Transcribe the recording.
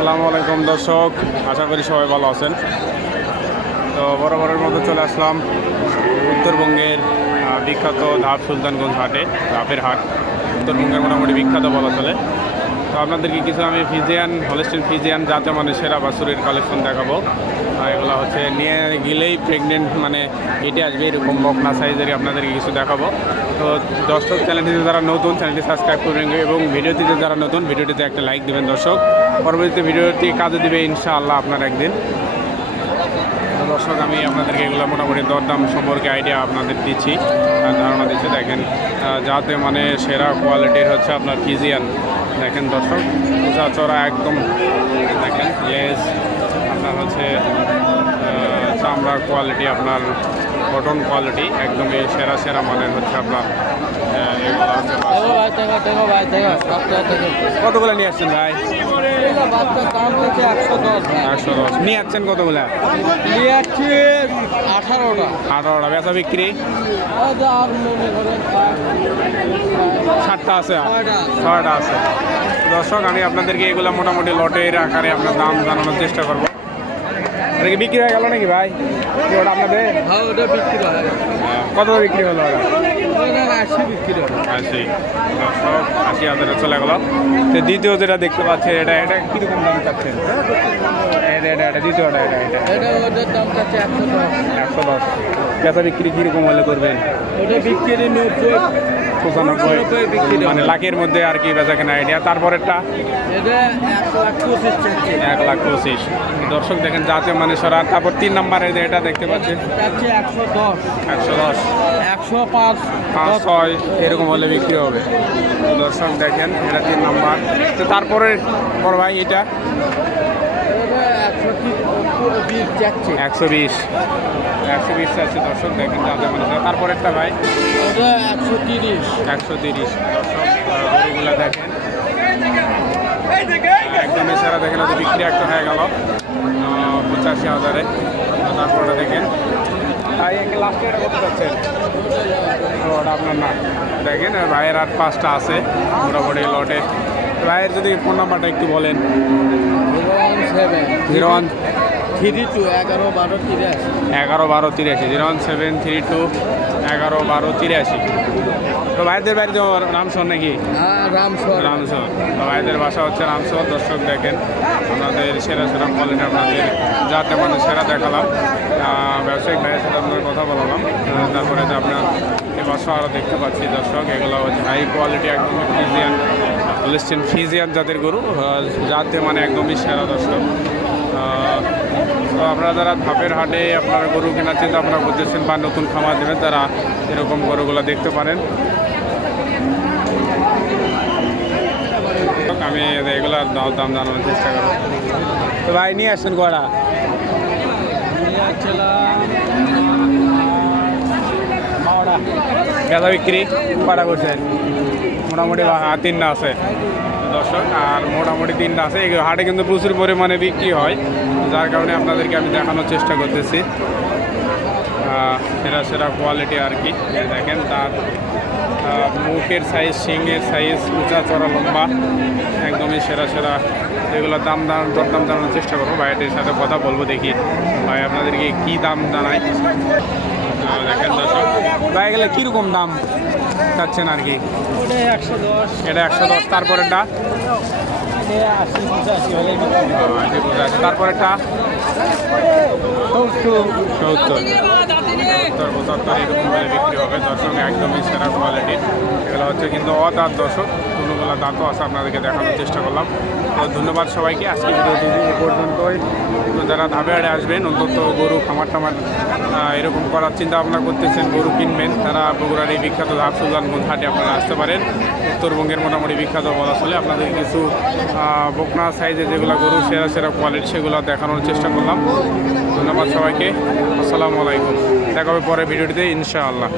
আসসালামু আলাইকুম, দর্শক। আশা করি সবাই ভালো আছেন। তো বরাবরের মতো চলে আসলাম উত্তরবঙ্গের বিখ্যাত ধাপ সুলতানগঞ্জ হাটে, ধাপের হাট। উত্তরবঙ্গের মোটামুটি বিখ্যাত বলা চলে। তো আপনাদেরকে কিছু আমি ফিজিয়ান, হলেস্টিন ফিজিয়ান যাতে মানে সেরা বাসুরের কালেকশন দেখাবো। এগুলো হচ্ছে, নিয়ে গেলেই প্রেগনেন্ট মানে এটি আসবে, এরকম বকনা সাইজের আপনাদেরকে কিছু দেখাবো। তো দর্শক চ্যানেলটিতে যারা নতুন চ্যানেলটি সাবস্ক্রাইব করবেন এবং ভিডিওটিতে যারা নতুন, ভিডিওটিতে একটা লাইক দিবেন দর্শক। পরবর্তীতে ভিডিওটি কাজে দিবে ইনশাআল্লাহ আপনার একদিন। দর্শক, আমি আপনাদেরকে এগুলো মোটামুটি দরদাম সম্পর্কে আইডিয়া আপনাদের দিচ্ছি। ধারণা দিচ্ছি, দেখেন যাতে মানে সেরা কোয়ালিটির হচ্ছে আপনার ফিজিয়ান। দেখেন দর্শক চড়া একদম, দেখেন লেস আপনার হচ্ছে চামড়ার কোয়ালিটি আপনার কটন কোয়ালিটি একদমই সেরা সেরা মানের হচ্ছে আপনার কতগুলো নিয়ে আসছেন ভাই? একশো দশ। নিয়ে আসছেন কতগুলো? নিয়ে আঠারোটা। আঠারোটা। বেচা বিক্রি? ষাটটা আছে? ছয়টা। ছয়টা আছে। দর্শক আমি আপনাদেরকে এগুলো মোটামুটি লটের আকারে আপনার দাম জানানোর চেষ্টা করব। এটা কি বিক্রি হয়ে গেল নাকি ভাই? কি ওটা আপনাদের? হ্যাঁ ওটা বিক্রি হয় কত বিক্রি হলো ওটা? আশি বিক্রি আশি। দর্শক আশি হাজারে চলে গেল। তো দ্বিতীয় যেটা দেখতে পাচ্ছেন এটা এটা কীরকম দাম চাচ্ছেন? এটা এটা এটা দ্বিতীয়টা এটা এটা এটা। ওটার দাম চাচ্ছে একশো দশ। একশো দশ। বেচা বিক্রি কীরকম হলে করবেন? ওটা বিক্রি নব্বই। পঁচানব্বই মানে লাখের মধ্যে আর কি বেচা আইডিয়া তারপরেরটা? এটা এক লাখ পঁচিশ। দর্শক দেখেন, জাতীয় মানে সরার তারপর তিন নম্বরে এটা দেখতে পাচ্ছেন? দশ একশো দশ। একশো পাঁচ পাঁচ ছয়, এরকম হলে বিক্রি হবে। দর্শক দেখেন, এটা তিন নম্বর। তো তারপরে বড় ভাই, এটা? একশো বিশ। একশো বিশ আছে, দর্শক দেখেন জাতীয় মানে। তারপরেরটা ভাই? একশো তিরিশ। একশো তিরিশ দর্শক গরুগুলো দেখেন। একদম এছাড়া দেখেন, ওদের বিক্রি একটা হয়ে গেল পঁচাশি হাজারে। তারপরে দেখেন, ভাই লাস্টে এটা কত যাচ্ছেন? ওটা আপনার না। দেখেন ভাইয়ের আর পাঁচটা আছে, মোটামুটি লটে। ভাইয়ের যদি ফোন নাম্বারটা একটু বলেন। জিরো ওয়ান থ্রি টু এগারো বারো তিরাশি এগারো বারো তিরাশি zero one seven three two এগারো বারো তিরাশি তো ভাইদের বাড়ি তো রামসর নাকি? হ্যাঁ রামসর রামসর তো ভাইদের বাসা হচ্ছে রামসর দর্শক দেখেন আপনাদের সেরা সেরা কোয়ালিটি আপনাদের যাতে মানে সেরা দেখালাম। ব্যবসায়িক ভাইয়ের সাথে আপনাদের কথা বলালাম। তারপরে যে আপনার আরও দেখতে পাচ্ছি দর্শক এগুলো হচ্ছে হাই কোয়ালিটি একদম ফিজিয়ান লিস্টেন ফিজিয়ান জাতের গরু যাতে মানে একদমই সেরা দর্শক। তো আপনারা যারা ধাপের হাটে আপনারা গরু কেনার চিন্তা ভাবনা করতেছেন বা নতুন খামার দেবেন তারা এরকম গরুগুলো দেখতে পারেন। আমি এগুলার দাম দাম জানানোর চেষ্টা করব। তো ভাই নিয়ে আসছেন কটা বেচা বিক্রি কটা করছেন মোটামুটি তিনটা আছে। দর্শক আর মোটামুটি তিনটা আছে। এই হাটে কিন্তু প্রচুর পরিমাণে বিক্রি হয়। যার কারণে আপনাদেরকে আমি দেখানোর চেষ্টা করতেছি। সেরা সেরা কোয়ালিটি আর কি। দেখেন তার মুখের সাইজ শিংয়ের সাইজ উঁচা চড়া লম্বা। একদমই সেরা সেরা। এগুলোর দাম দাম দরদাম জানানোর চেষ্টা করব। ভাইয়াটির সাথে কথা বলব দেখি। ভাই আপনাদেরকে কি দাম আহ, দেখেন এগুলো কীরকম দাম চাচ্ছেন আর কি? এটা একশো দশ, তারপরেরটা? তারপরেরটা? সত্তর। এরকম বিক্রি হবে। এগুলো হচ্ছে কিন্তু আপনাদেরকে দেখানোর চেষ্টা করলাম। ধন্যবাদ সবাইকে। আজকে পর্যন্তই। যারা ধাবে আড়ে আসবেন, অন্তত গরু খামার টামার এরকম করার চিন্তা ভাবনা করতেছেন গরু কিনবেন। তারা বগুড়ার এই বিখ্যাত ধাপ সুলতানগঞ্জ হাটে আপনারা আসতে পারেন। উত্তরবঙ্গের মোটামুটি বিখ্যাত বলা চলে আপনাদের কিছু বোকনা সাইজে যেগুলো গরু, সেরা সেরা কোয়ালিটি সেগুলো দেখানোর চেষ্টা করলাম। ধন্যবাদ সবাইকে। আসসালামু আলাইকুম। দেখা হবে পরে ভিডিওটিতে, ইনশাআল্লাহ।